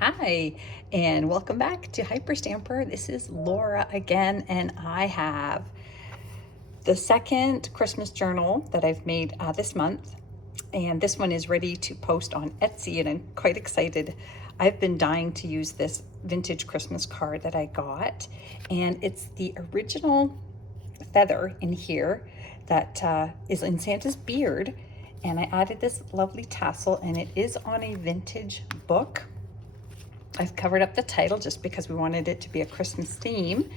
Hi, and welcome back to Hyperstamper. This is Laura again, and I have the second Christmas journal that I've made this month. And this one is ready to post on Etsy, and I'm quite excited. I've been dying to use this vintage Christmas card that I got, and it's the original feather in here that is in Santa's beard. And I added this lovely tassel, and it is on a vintage book. I've covered up the title just because we wanted it to be a Christmas theme.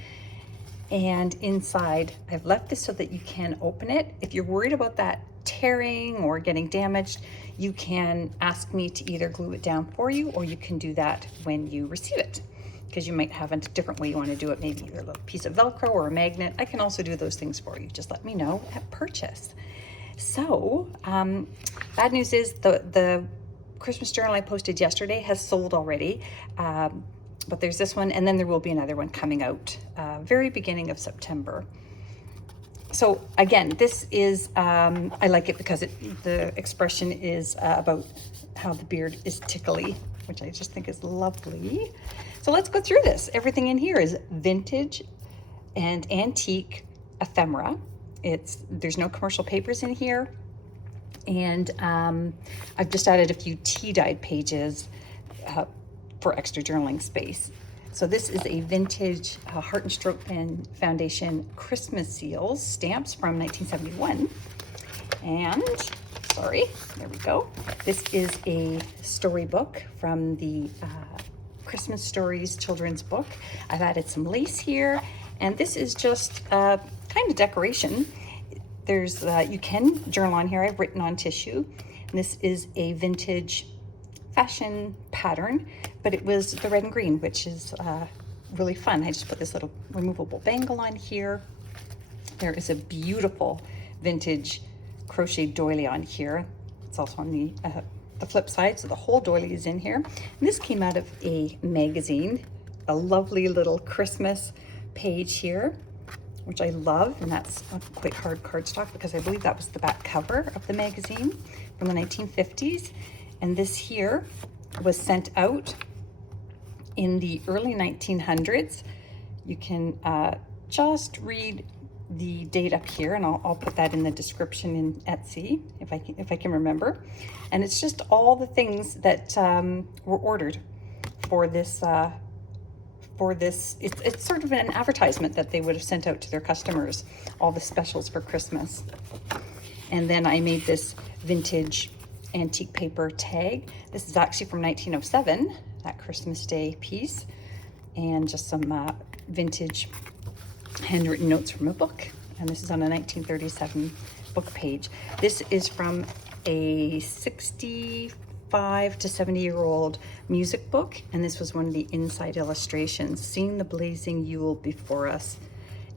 And inside, I've left this so that you can open it. If you're worried about that tearing or getting damaged, you can ask me to either glue it down for you, or you can do that when you receive it, because you might have a different way you want to do it, maybe either a little piece of Velcro or a magnet. I can also do those things for you. Just let me know at purchase. So, bad news is the Christmas journal I posted yesterday has sold already, but there's this one, and then there will be another one coming out very beginning of September. So again, this is, I like it because the expression is about how the beard is tickly, which I just think is lovely. So let's go through this. Everything in here is vintage and antique ephemera. There's no commercial papers in here. And I've just added a few tea-dyed pages for extra journaling space. So this is a vintage Heart and Stroke Pen Foundation Christmas seals, stamps from 1971. And, sorry, there we go. This is a storybook from the Christmas Stories children's book. I've added some lace here, and this is just kind of decoration. There's you can journal on here. I've written on tissue, and this is a vintage fashion pattern, but it was the red and green, which is really fun. I just put this little removable bangle on here. There is a beautiful vintage crocheted doily on here. It's also on the flip side, so the whole doily is in here. And this came out of a magazine, a lovely little Christmas page here, which I love, and that's quite hard cardstock because I believe that was the back cover of the magazine from the 1950s. And this here was sent out in the early 1900s. You can just read the date up here, and I'll put that in the description in Etsy if I can remember. And it's just all the things that were ordered for this. It's sort of an advertisement that they would have sent out to their customers, all the specials for Christmas. And then I made this vintage antique paper tag. This is actually from 1907, that Christmas Day piece, and just some vintage handwritten notes from a book. And this is on a 1937 book page. This is from a 65 to 70-year-old music book, and this was one of the inside illustrations, seeing the blazing Yule before us.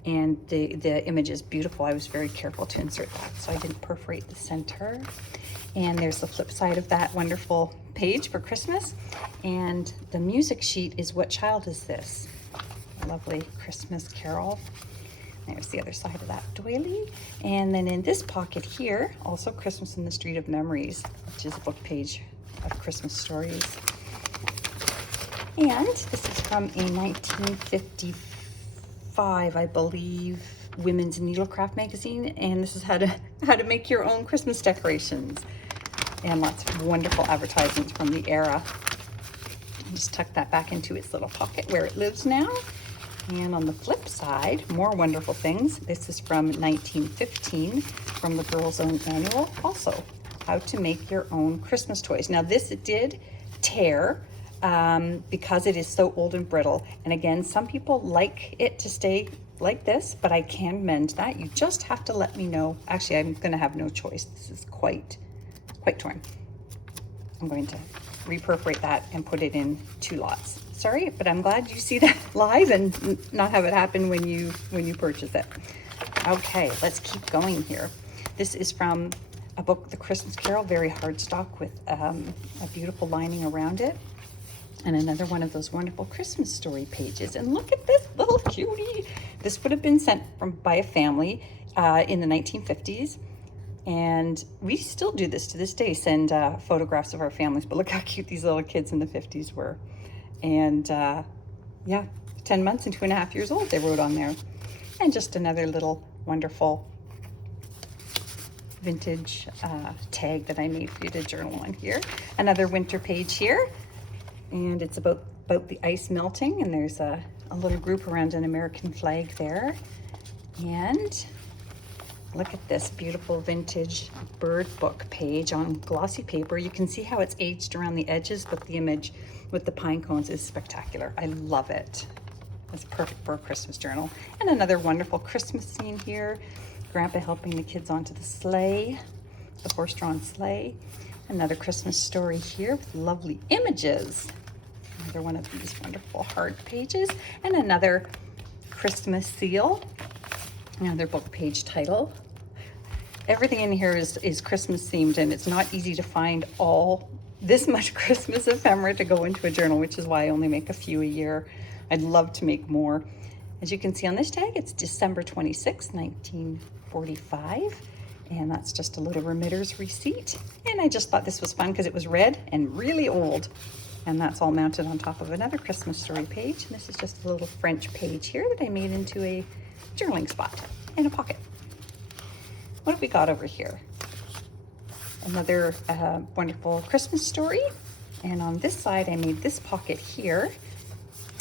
And the image is beautiful. I was very careful to insert that, so I didn't perforate the center. And there's the flip side of that wonderful page for Christmas. And the music sheet is What Child Is This? A lovely Christmas carol. There's the other side of that doily. And then in this pocket here, also Christmas in the Street of Memories, which is a book page of Christmas stories. And this is from a 1955, I believe, women's needlecraft magazine, and this is how to make your own Christmas decorations, and lots of wonderful advertisements from the era. Just tuck that back into its little pocket where it lives now. And on the flip side, more wonderful things. This is from 1915, from the Girls' Own Annual, also how to make your own Christmas toys. Now this did tear because it is so old and brittle, and again, some people like it to stay like this, but I can mend that. You just have to let me know. Actually, I'm going to have no choice. This is quite torn. I'm going to reperforate that and put it in 2 lots. Sorry, but I'm glad you see that live and not have it happen when you purchase it. Okay, let's keep going here. This is from a book, The Christmas Carol, very hard stock with a beautiful lining around it. And another one of those wonderful Christmas story pages. And look at this little cutie. This would have been sent by a family in the 1950s. And we still do this to this day, send photographs of our families. But look how cute these little kids in the 50s were. And yeah, 10 months and 2.5 years old, they wrote on there. And just another little wonderful vintage tag that I made for you to journal on here. Another winter page here, and it's about the ice melting, and there's a little group around an American flag there. And look at this beautiful vintage bird book page on glossy paper. You can see how it's aged around the edges, but the image with the pine cones is spectacular. I love it. It's perfect for a Christmas journal. And another wonderful Christmas scene here. Grandpa helping the kids onto the sleigh, the horse-drawn sleigh. Another Christmas story here with lovely images. Another one of these wonderful hard pages. And another Christmas seal. Another book page title. Everything in here is Christmas themed, and it's not easy to find all this much Christmas ephemera to go into a journal, which is why I only make a few a year. I'd love to make more. As you can see on this tag, it's December 26, 1945, and that's just a little remitter's receipt. And I just thought this was fun because it was red and really old, and that's all mounted on top of another Christmas story page. And this is just a little French page here that I made into a journaling spot in a pocket. What have we got over here? Another wonderful Christmas story. And on this side, I made this pocket here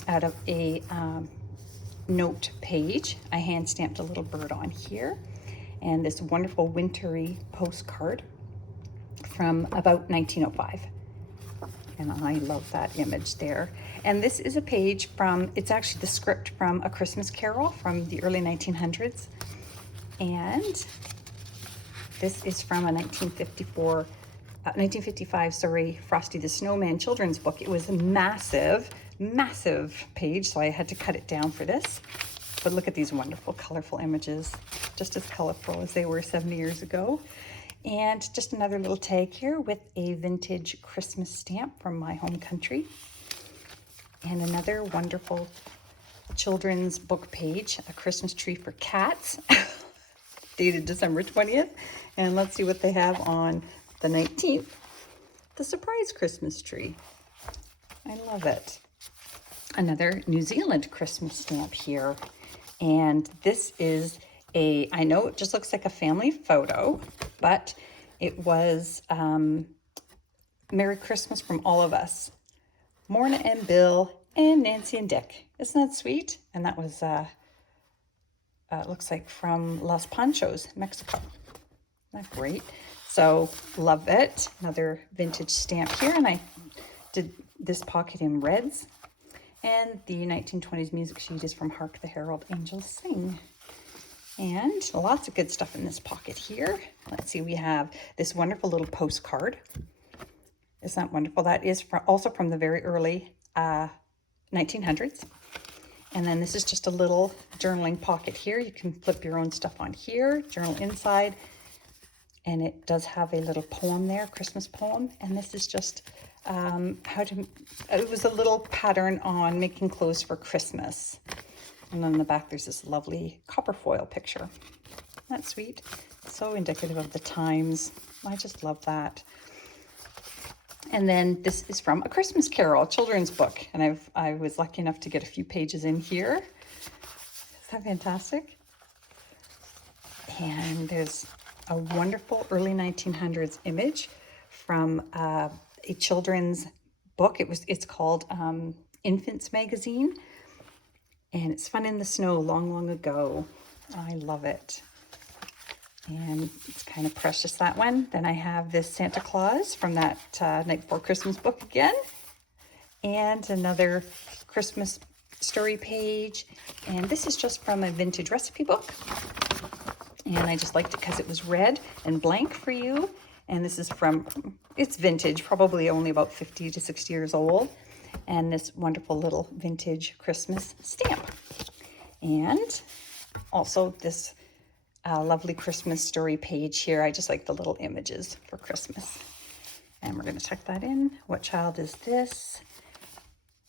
out of a note page. I hand stamped a little bird on here, and this wonderful wintry postcard from about 1905. And I love that image there. And this is a page from, it's actually the script from A Christmas Carol from the early 1900s. And this is from a 1955, Frosty the Snowman children's book. It was a massive page, so I had to cut it down for this. But look at these wonderful, colorful images, just as colorful as they were 70 years ago. And just another little tag here with a vintage Christmas stamp from my home country. And another wonderful children's book page, A Christmas Tree for Cats, dated December 20th. And let's see what they have on the 19th. The surprise Christmas tree. I love it. Another New Zealand Christmas stamp here. And this is I know it just looks like a family photo, but it was Merry Christmas from all of us. Morna and Bill and Nancy and Dick. Isn't that sweet? And that was, it looks like from Los Panchos, Mexico. Isn't that great? So love it. Another vintage stamp here. And I did this pocket in reds. And the 1920s music sheet is from Hark the Herald Angels Sing. And lots of good stuff in this pocket here. Let's see, we have this wonderful little postcard. Isn't that wonderful? That is also from the very early 1900s. And then this is just a little journaling pocket here. You can flip your own stuff on here, journal inside. And it does have a little poem there, Christmas poem. And this is just it was a little pattern on making clothes for Christmas. And on the back, there's this lovely copper foil picture. That's sweet. So indicative of the times. I just love that. And then this is from A Christmas Carol, children's book. And I was lucky enough to get a few pages in here. Is that fantastic? And there's a wonderful early 1900s image from a children's book. It's called Infants Magazine. And it's Fun in the Snow, long, long ago. I love it. And it's kind of precious, that one. Then I have this Santa Claus from that Night Before Christmas book again. And another Christmas story page. And this is just from a vintage recipe book. And I just liked it because it was red and blank for you. And this is it's vintage, probably only about 50 to 60 years old. And this wonderful little vintage Christmas stamp. And also this lovely Christmas story page here. I just like the little images for Christmas. And we're going to tuck that in. What child is this?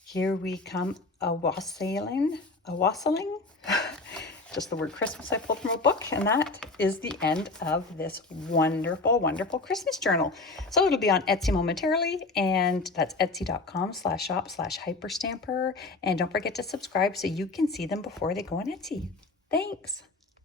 Here we come, a wassailing. just the word Christmas I pulled from a book. And that is the end of this wonderful, wonderful Christmas journal. So it'll be on Etsy momentarily, and that's etsy.com/shop/hyperstamper. And don't forget to subscribe so you can see them before they go on Etsy. Thanks.